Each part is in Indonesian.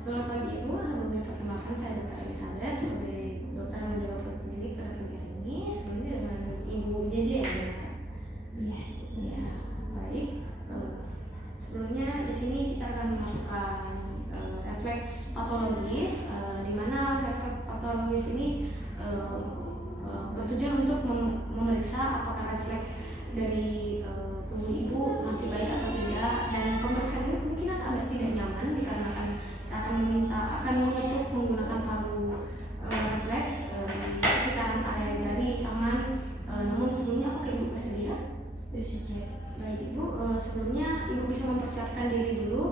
Selamat pagi Ibu, sebelumnya perkenalkan saya Dr. Elisandra sebagai dokter yang menjawab pendidik terapi hari ini. Sebelumnya dengan Ibu JJ ya. Iya, baik. Sebelumnya di sini kita akan melakukan refleks patologis, di mana refleks patologis ini bertujuan untuk memeriksa apakah refleks dari tubuh ibu masih baik atau tidak, dan pemeriksaan ini kemungkinan agak tidak nyaman dikarenakan saya akan menyentuh menggunakan palu refleks di sekitaran area jari, tangan. Namun sebelumnya apakah Ibu bersedia? Bersedia. Baik Ibu, sebelumnya Ibu bisa mempersiapkan diri dulu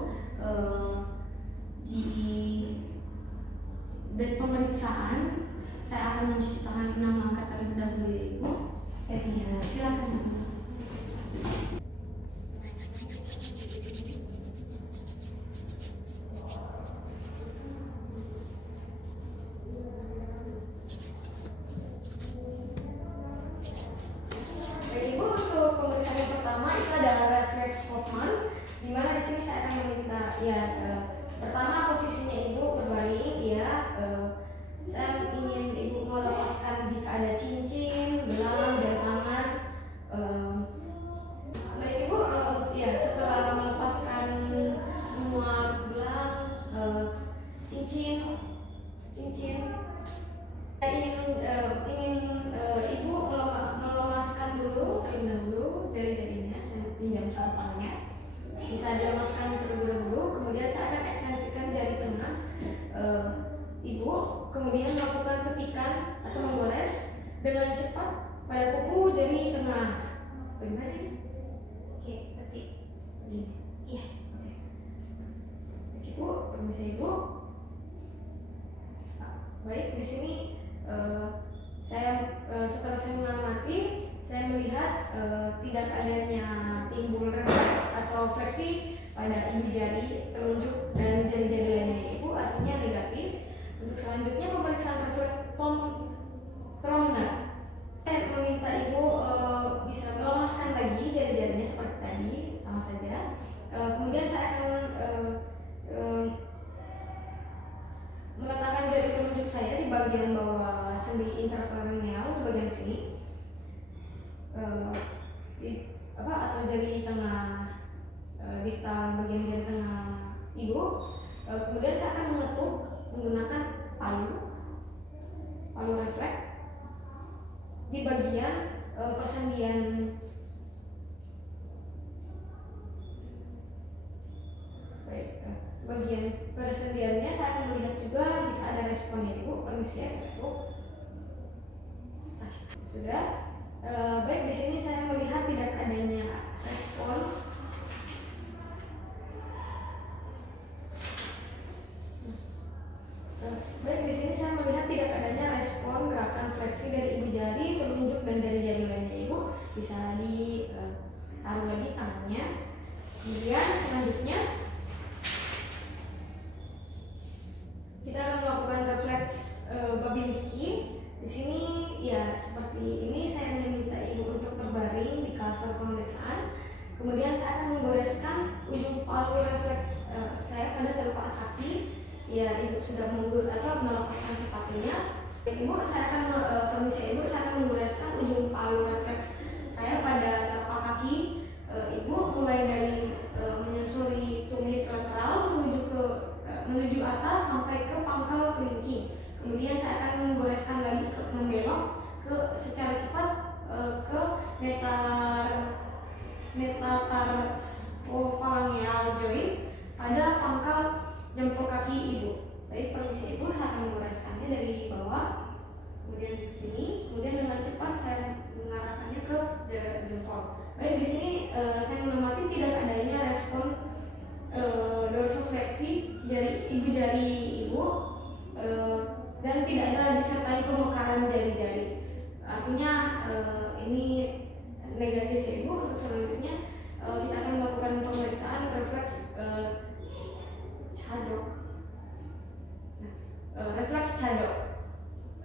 di bed pemeriksaan. Saya akan mencuci tangan 6 langkah terlebih dahulu ya Ibu. Ya, silakan. Ibu, untuk pemeriksaan yang pertama itu adalah refleks Hoffman, di mana di sini saya akan meminta pertama posisinya Ibu berbaring ya. Saya ingin Ibu melepaskan jika ada cincin, gelang, jam tangan. Baik Ibu, setelah melepaskan semua gelang, cincin, saya ingin Ibu melemaskan dulu terlebih dahulu jari-jarinya. Saya pinjam sarungnya. Bisa dilemaskan terlebih dahulu. Kemudian saya akan ekstensikan jari tengah Ibu. Kemudian melakukan ketikan atau menggores dengan cepat pada kuku jari tengah. Bagaimana ini? Oke, ketik. Begini. Iya. Oke. Oke Ibu, permisi Ibu. Baik, di sini setelah saya mengamati, saya melihat tidak adanya timbul refleks atau fleksi pada ibu jari, telunjuk, dan jari-jari lainnya Ibu, artinya negatif. Untuk selanjutnya pemeriksaan refleks Tromner. Saya meminta Ibu bisa melepaskan lagi jari-jarinya seperti tadi, sama saja. Kemudian saya akan meletakkan jari telunjuk saya di bagian bawah sendi interferonial, di bagian sini, atau jari tengah distal, bagian jari tengah Ibu. Kemudian saya akan mengetuk menggunakan palu refleks di bagian persendian bagian persendiannya. Saya akan melihat juga jika ada responnya Ibu. Permisi ya, satu. Sudah. Baik, di sini saya melihat tidak adanya respon. Baik, di sini saya melihat tidak adanya respon gerakan fleksi dari ibu jari, telunjuk, dan jari-jari lainnya Ibu. Bisa ditaruh lagi tangannya. Kemudian selanjutnya kita akan melakukan refleks Babinski. Di sini ya seperti ini, saya meminta Ibu untuk berbaring di kasur pemeriksaan. Kemudian saya akan menggoreskan ujung palu refleks saya pada telapak kaki. Ya, Ibu sudah melepaskan sepatunya. Ibu, saya akan permisi Ibu, saya akan menggoreskan ujung palu refleks saya pada telapak kaki Ibu, mulai dari menyusuri tumit lateral menuju atas sampai ke pangkal kelingking. Kemudian saya akan menggoreskan lagi membelok secara cepat ke metatarsofalangeal joint pada pangkal jempol kaki Ibu. Baik, permisi Ibu, saya akan menggoreskannya dari bawah, kemudian ke sini, kemudian dengan cepat saya mengarahkannya ke jempol. Baik, di sini saya mengamati tidak adanya respon dorsofleksi ibu jari Ibu, dan tidak ada disertai pemekaran jari-jari. Artinya ini negatif ya Ibu. Untuk selanjutnya kita akan melakukan pemeriksaan refleks Chadok. Refleks Chadok.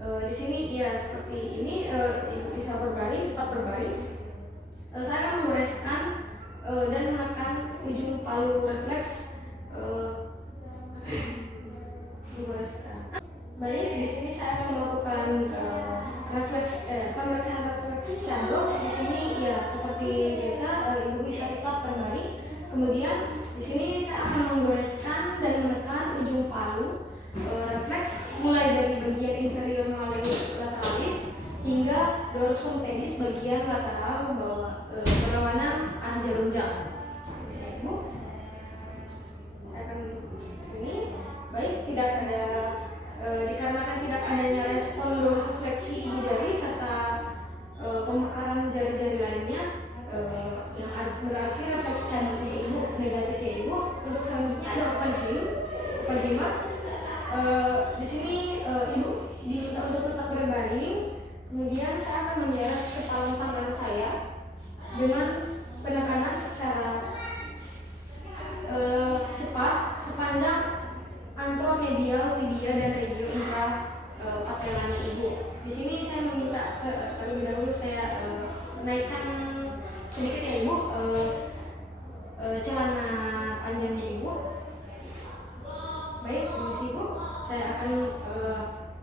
Di sini ya seperti ini, Ibu bisa berbaring, tetap berbaring. Saya akan membereskan dan menekan ujung palu refleks refleks cadok di sini ya seperti biasa, ibu bisa tetap berbaring. Kemudian di sini saya akan menggoreskan dan menekan ujung palu refleks mulai dari bagian inferior malleus lateralis hingga dorsum pedis bagian lateral bawah berlawanan arah jarum jam. Saya akan di sini. Baik, tidak ada dikarenakan tidak adanya respon dorsifleksi ibu jari serta pemekaran jari-jari lainnya, yang berarti refleks cadoknya ibu negatifnya ibu. Untuk selanjutnya ada open hip. Di sini ibu diminta untuk tetap berbaring. Kemudian saya akan menjarak kepala tangan saya dengan penekanan secara cepat sepanjang antromedial tibia dan regio infra patelanya ibu. Di sini saya meminta terlebih dahulu saya naikkan sedikit ya ibu celana panjangnya ibu. Baik, permisi ibu, saya akan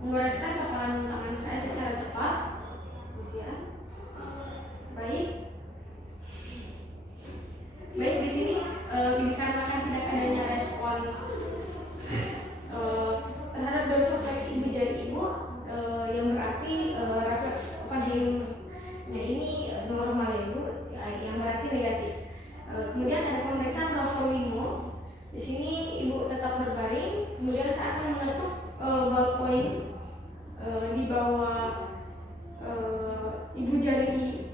menggoreskan kepala tangan saya secara cepat. Permisi ya. Baik, di sini dikarenakan tidak adanya respon terhadap dorsifleksi ibu jari ibu, yang berarti refleks open hip-nya ini normal ya ibu, yang berarti negatif. Kemudian ada pemeriksaan Rossolino. Di sini ibu tetap berbaring. Kemudian saya akan mengetuk ball point di bawah ibu jari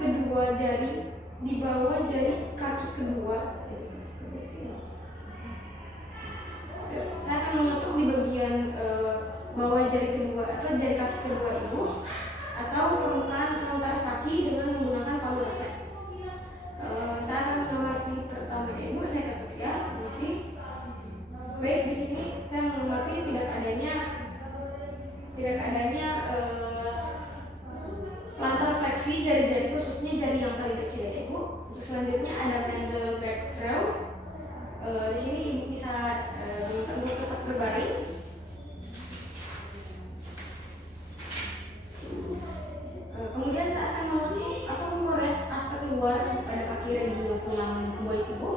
kedua jari, di bawah jari kaki kedua. Saya akan mengetuk di bagian bawah jari kedua atau jari kaki kedua ibu, atau permukaan pengantar kaki dengan menggunakan palu refleks. Saya akan mengamati pertama ibu, saya ketuk ya, permisi. Baik, di sini saya mengamati tidak adanya plantar fleksi jari-jari, khususnya jari yang paling kecil ya ibu. Untuk selanjutnya ada pendulum back row. Di sini ibu bisa untuk tetap berbaring. Kemudian saya akan mengetuk atau mengores aspek luar pada kaki regio tulang buah ibu,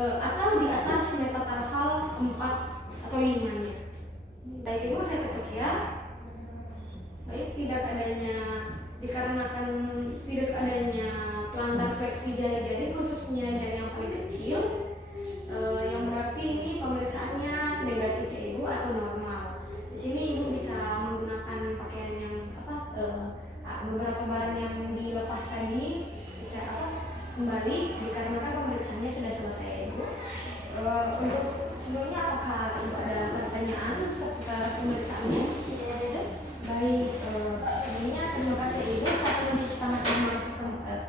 atau di atas metatarsal 4 atau 5-nya. Baik ibu, saya ketuk ya. Baik, dikarenakan tidak adanya plantar fleksi jari-jari, khususnya jari yang paling kecil, yang berarti ini pemeriksaannya negatif ya ibu atau normal. Di sini ibu bisa menggunakan pakaian yang beberapa barang yang dilepas tadi secara kembali, dikarenakan pemeriksaannya sudah selesai ibu. Untuk sebelumnya apakah ibu ada pertanyaan seputar pemeriksaannya? Baik, sebelumnya terima kasih ibu. Saya akan mencuci tangan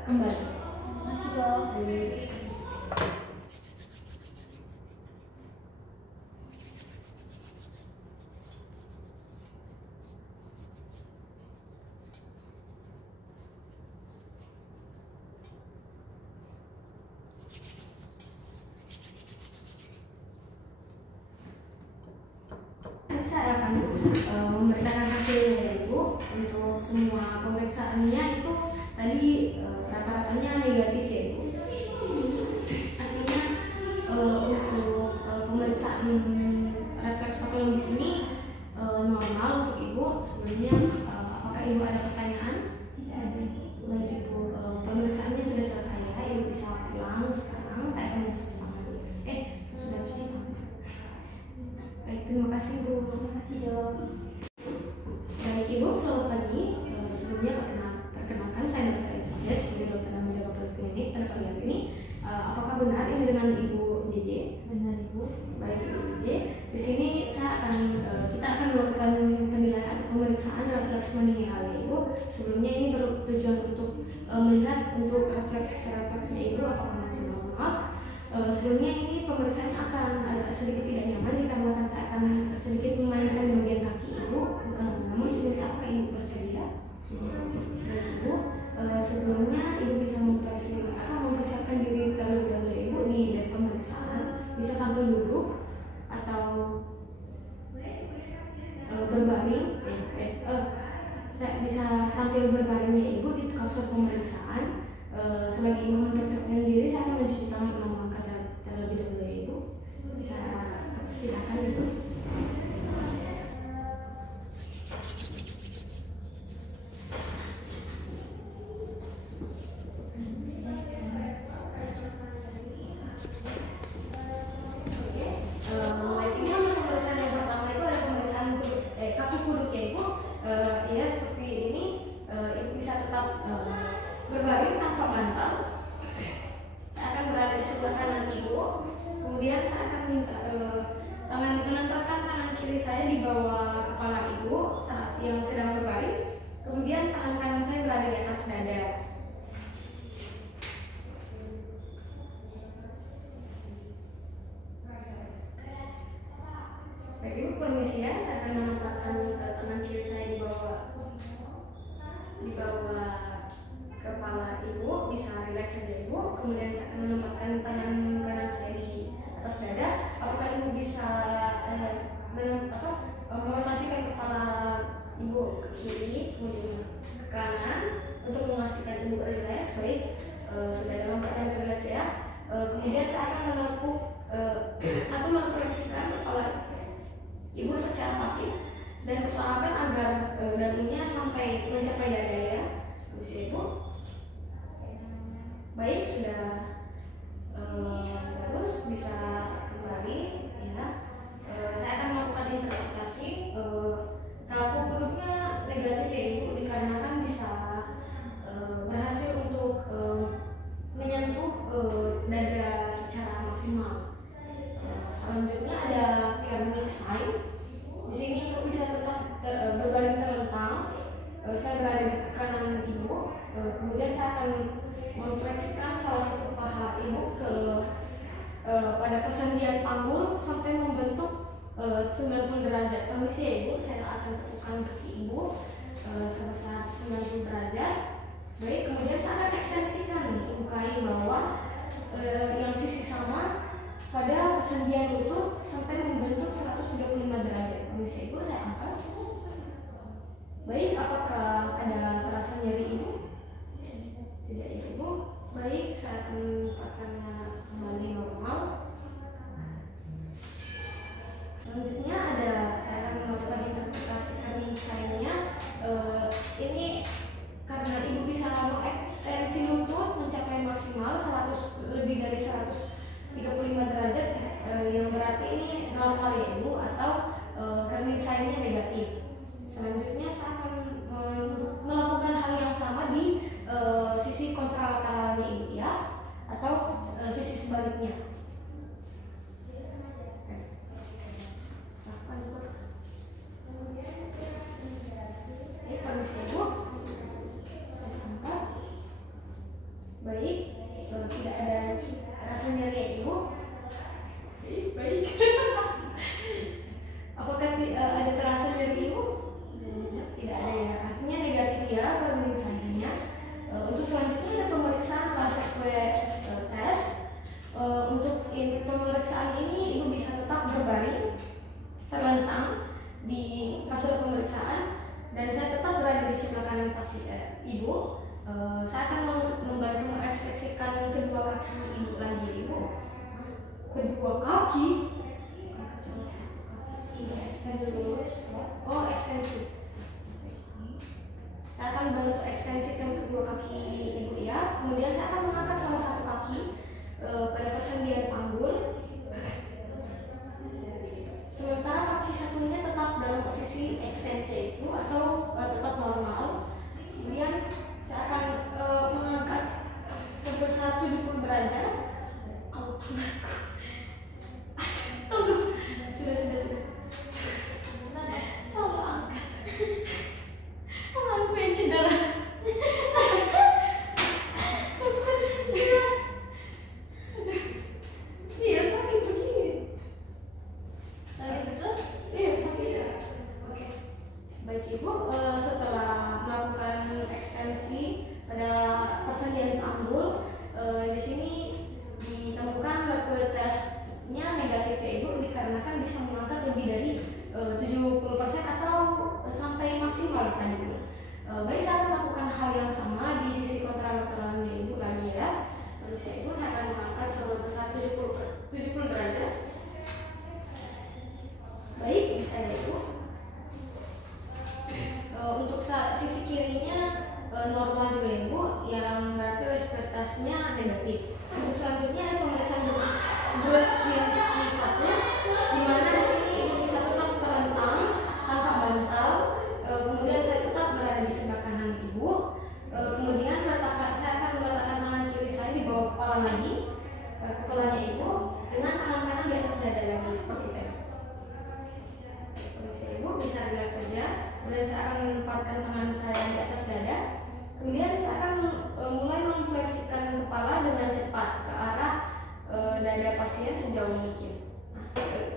kembali. Masih dong. Saya akan memberitakan hasilnya ya ibu. Untuk semua pemeriksaannya itu tadi rata-ratanya negatif ya ibu. Artinya untuk pemeriksaan refleks patologis ini normal untuk ibu. Sebelumnya apakah ibu ada pertanyaan? Tidak ada. Baik ibu, pemeriksaannya sudah selesai ya, ibu bisa pulang sekarang. Saya akan mencuci tangan dulu. Sudah cuci tangan. Baik, terima kasih Bu. Terima kasih dok. Baik ibu, selamat pagi. Sebelumnya perkenalkan saya Dr. Elizabeth sebagai dokter yang menjaga poliklinik pada pagi hari ini. Apakah benar ini dengan Ibu JJ? Benar ibu. Baik Ibu JJ. Di sini kita akan melakukan penilaian atau pemeriksaan refleks manial ya ibu. Sebelumnya ini bertujuan untuk melihat untuk refleksnya ibu apakah masih normal. Sebelumnya ini pemeriksaan akan agak sedikit tidak nyaman dikarenakan saya akan sedikit memainkan bagian kaki ibu. Namun sebelumnya apakah ibu bersedia? Baik ibu, sebelumnya ibu bisa mempersiapkan diri terlebih dahulu ibu di bed pemeriksaan. Bisa sambil duduk atau berbaring. Saya bisa sambil berbaringnya ibu di kasur pemeriksaan. Sebagai ibu mempersiapkan diri, saya akan mencuci tangan 6 langkah terlebih dahulu ya ibu. Bisa silakan ibu. Berbaring tanpa bantal. Saya akan berada di sebelah kanan ibu. Kemudian saya akan minta menempelkan tangan kiri saya di bawah kepala ibu saat yang sedang berbaring. Kemudian tangan kanan saya berada di atas dada. Baik ibu, permisi ya. Saya akan menempelkan tangan kiri saya di bawah kepala ibu, bisa rileks saja ibu. Kemudian saya akan menempatkan tangan kanan saya di atas dada. Apakah ibu bisa merotasikan kepala ibu ke kiri, kemudian ke kanan untuk memastikan ibu rileks? Baik, sudah dalam keadaan rileks ya. Kemudian saya akan menepuk atau memproyeksikan kepala ibu secara pasif dan usahakan agar dagunya sampai mencapai dada ya. Habis ibu. Baik, sudah bagus, bisa kembali ya. Saya akan melakukan interpretasi. Kalau penduduknya negatif ya ibu, dikarenakan bisa berhasil untuk menyentuh dada secara maksimal. Selanjutnya ada Kermit sign. Di sini ibu bisa tetap berbaring terlentang. Saya berada di kanan ibu. Kemudian saya akan memfleksikan salah satu paha ibu pada persendian panggul sampai membentuk 90 derajat. Permisi ya ibu, saya akan tepukan kaki ibu sebesar 90 derajat. Baik, kemudian saya akan ekstensikan tungkai bawah yang sisi sama pada persendian lutut sampai membentuk 135 derajat. Permisi ibu, saya angkat. Baik, apakah ada terasa nyeri ibu? Tidak ya ibu. Baik, saya akan menempatkannya kembali normal. Selanjutnya saya akan melakukan interpretasi Kermit sign-nya. Ini karena ibu bisa mengekstensi lutut mencapai maksimal lebih dari 135 derajat, yang berarti ini normal ya ibu, atau Kermit sign-nya negatif. Selanjutnya saya akan melakukan hal yang sama di sisi kontralateralnya ibu ya, atau sisi sebaliknya. Ini permisi ibu, saya angkat. Baik, tidak ada rasa nyeri ya ibu. Baik. Apakah ada terasa nyeri ibu? Tidak ada ya, artinya negatif ya Kermit sign-nya. Untuk selanjutnya ada pemeriksaan Lasekwe test. Untuk pemeriksaan ini ibu bisa tetap berbaring terlentang di kasur pemeriksaan dan saya tetap berada di sebelah kanan pasien ibu. Saya akan membantu mengekstensikan kedua kaki ibu lagi ibu. Kedua kaki? Ekstensi. Oh, ekstensi. Saya akan membantu ekstensikan kedua kaki ibu ya. Kemudian saya akan mengangkat salah satu kaki pada persendian panggul. Sementara kaki satunya tetap dalam posisi ekstensi ibu atau tetap normal. Kemudian saya akan mengangkat sebesar 70 derajat. Tunggu. Sudah. Salah angkat. Tanganku yang cedera. Iya, sakit begini. Sakit betul? Iya, sakit ya. Oke. Baik ibu, setelah melakukan ekstensi pada persendian panggul, di sini ditemukan lakukan tesnya negatif ya ibu, dikarenakan bisa mengangkat lebih dari 70% atau sampai maksimal tadi ibu. Baik, saya akan melakukan hal yang sama di sisi kontralateralnya ibu lagi ya. Terus yaitu saya akan mengangkat saluran besar 70 derajat. Baik, bisa ya ibu. Untuk sisi kirinya normal juga ibu, yang berarti respektasinya negatif. Untuk selanjutnya ada pemeriksaan Brudzinski 1, di mana di sini ibu bisa tetap terlentang tanpa bantal. Kemudian saya tetap berada di sebelah kanan ibu. Kemudian saya akan meletakkan tangan kiri saya di bawah kepala lagi, kepalanya ibu, dengan tangan kanan di atas dada lagi seperti tadi. Permisi ibu, bisa relax saja. Kemudian saya akan menempatkan tangan saya di atas dada. Kemudian saya akan mulai memfleksikan kepala dengan cepat ke arah dada pasien sejauh mungkin.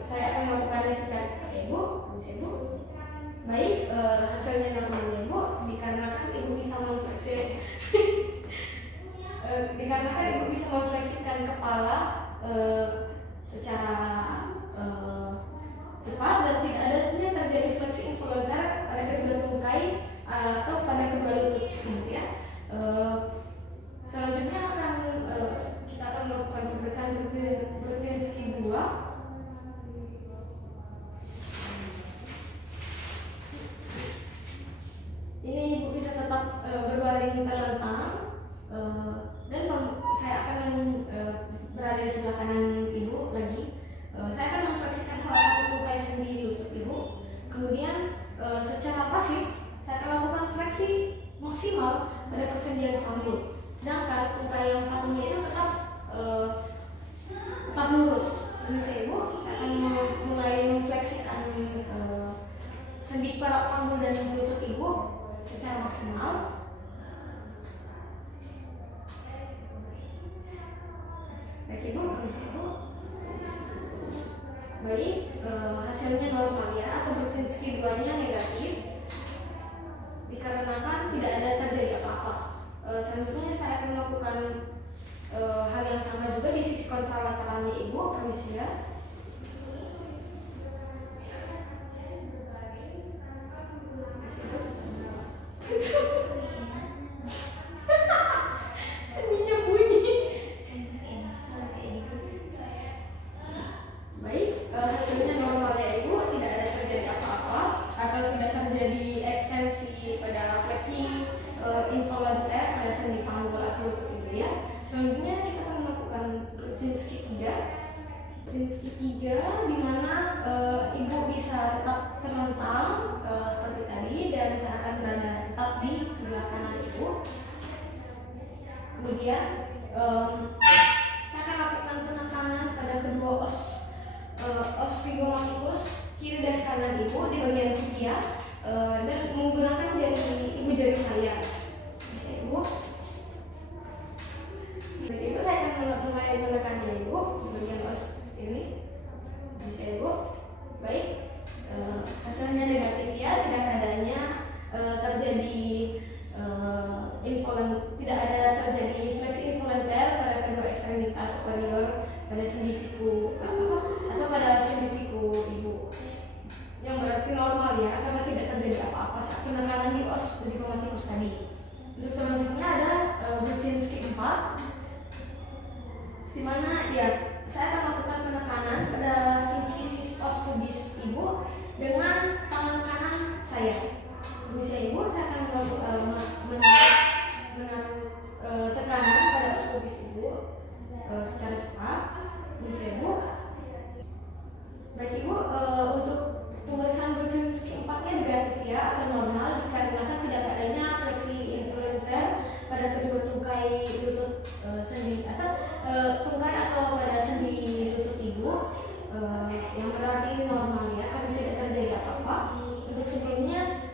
Saya akan melakukannya secara cepat ibu. Permisi ibu. Baik, hasilnya normal ibu, dikarenakan ibu bisa memfleksi dikarenakan ibu bisa memfleksikan kepala secara cepat dan tidak adanya terjadi fleksi involunter pada kedua tungkai atau pada kedua lutut ibu ya. Selanjutnya kita akan melakukan pemeriksaan Brudzinski 2. Ini ibu bisa tetap berbaring terlentang dan saya akan berada di sebelah kanan ibu lagi. Saya akan memfleksikan salah satu tungkai sendi di lutut ibu. Kemudian secara pasif saya akan lakukan fleksi maksimal pada persendian kambul. Sedangkan tungkai yang satunya itu tetap lurus. Permisi ibu, saya akan mulai memfleksikan sendi parak kambul dan lutut ibu secara maksimal. Baik ibu, permisi ibu. Baik, hasilnya normal ya, atau Brudzinski 2-nya negatif dikarenakan tidak ada terjadi apa-apa. Selanjutnya saya akan melakukan hal yang sama juga di sisi kontralateralnya ibu. Permisi ya. Seninya bunyi. Baik, hasilnya normal ya ibu, tidak ada terjadi apa-apa atau tidak terjadi ekstensi pada fleksi involunter pada sendi panggul atau lutut ibu ya. Selanjutnya kita akan melakukan Brudzinski 3. Brudzinski 3 di mana ibu bisa tetap terlentang seperti tadi dan saya akan berada tetap di sebelah kanan ibu. Kemudian saya akan lakukan penekanan pada kedua os zygomatikus kiri dan kanan ibu di bagian tibia dan menggunakan jari saya. Bisa ibu. Baik ibu, saya akan mulai menekannya ibu di bagian os ini. Bisa ibu. Baik, hasilnya negatif ya, tidak adanya terjadi tidak ada terjadi fleksi involunter pada kedua ekstremitas superior pada sendi siku atau pada sendi siku ibu, yang berarti normal ya, karena tidak terjadi apa-apa saat penekanan di os zygomatikus tadi. Untuk selanjutnya ada Brudzinski 4, di mana ya saya akan melakukan penekanan pada sifisis os pubis ibu dengan tangan kanan saya. Bisa ibu, saya akan menaruh tekanan pada os pubis ibu secara cepat. Bisa ibu. Baik ibu, untuk pemeriksaan Brudzinski 4-nya negatif ya atau normal dikarenakan tidak adanya fleksi involunter pada kedua tungkai lutut sendi atau tungkai atau pada sendi lutut ibu, yang berarti ini normal ya karena tidak terjadi apa-apa. Untuk sebelumnya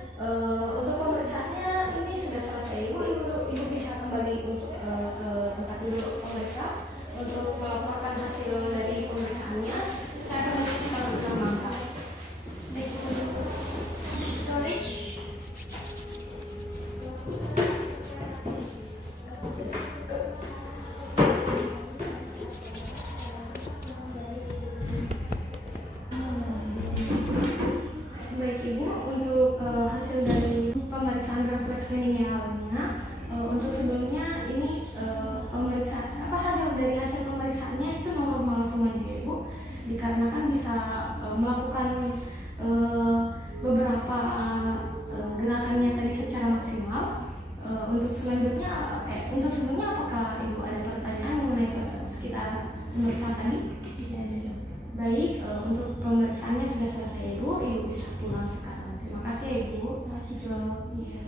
untuk pemeriksaannya ini sudah selesai ibu bisa kembali untuk ke tempat duduk pemeriksa untuk melaporkan hasil dari pemeriksaannya. Saya akan melanjutkan untuk mangkak. Baik, storage. Baik ibu, untuk refleks screening yang lainnya. Untuk sebelumnya ini pemeriksaan hasil dari hasil pemeriksaannya itu normal semua ya Ibu, dikarenakan bisa melakukan beberapa gerakannya tadi secara maksimal. Untuk selanjutnya, untuk sebelumnya apakah Ibu ada pertanyaan mengenai sekitar pemeriksaan tadi? Tidak ada. Baik, untuk pemeriksaannya sudah selesai Ibu bisa pulang sekarang. Terima kasih Ibu. Terima kasih dok. Iya.